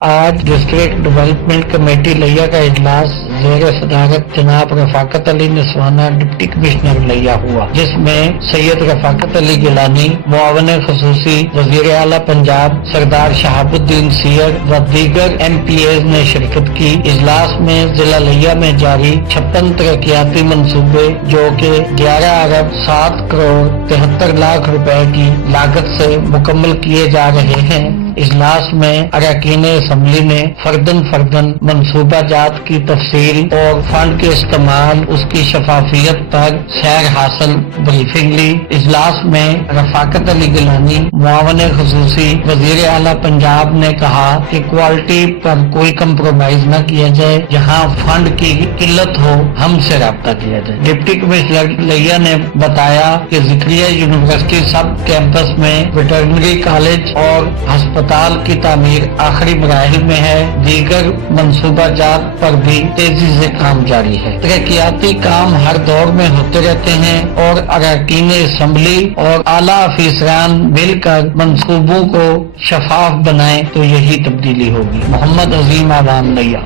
آج district development committee لیا کا اجلاس زیر صدارت جناب رفاقت علی نسوانہ ڈپٹی کمشنر لیا ہوا، جس میں سید رفاقت علی گیلانی، معاون خصوصی وزیر اعلیٰ پنجاب سردار شہاب الدین سیر و دیگر MPAs نے شرکت کی۔ اجلاس میں ضلع لیا میں جاری 56 ترقیاتی منصوبے جو کہ 11 ارب 7 کروڑ 73 لاکھ روپے کی لاگت سے مکمل کیے جا رہے ہیں۔ اجلاس میں اراکین اسمبلی نے فردن منصوبہ جات کی تفصیل اور فنڈ کے استعمال، اس کی شفافیت پر سیر حاصل بریفنگ لی۔ اجلاس میں رفاقت علی گیلانی، معاون خصوصی وزیر اعلیٰ پنجاب نے کہا کہ کوالٹی پر کوئی کمپرومائز نہ کیا جائے، جہاں فنڈ کی قلت ہو ہم سے رابطہ کیا جائے۔ ڈپٹی کمشنر لیا نے بتایا کہ ذکریہ یونیورسٹی سب کیمپس میں ویٹرنری کالج اور ہسپتال کی تعمیر آخری مراحل میں ہے۔ دیگر منصوبہ جات پر بھی تیزی سے کام جاری ہے۔ ترقیاتی کام ہر دور میں ہوتے رہتے ہیں اور اراکین اسمبلی اور اعلیٰ افسران مل کر منصوبوں کو شفاف بنائیں تو یہی تبدیلی ہوگی۔ محمد عظیم آبان لیا۔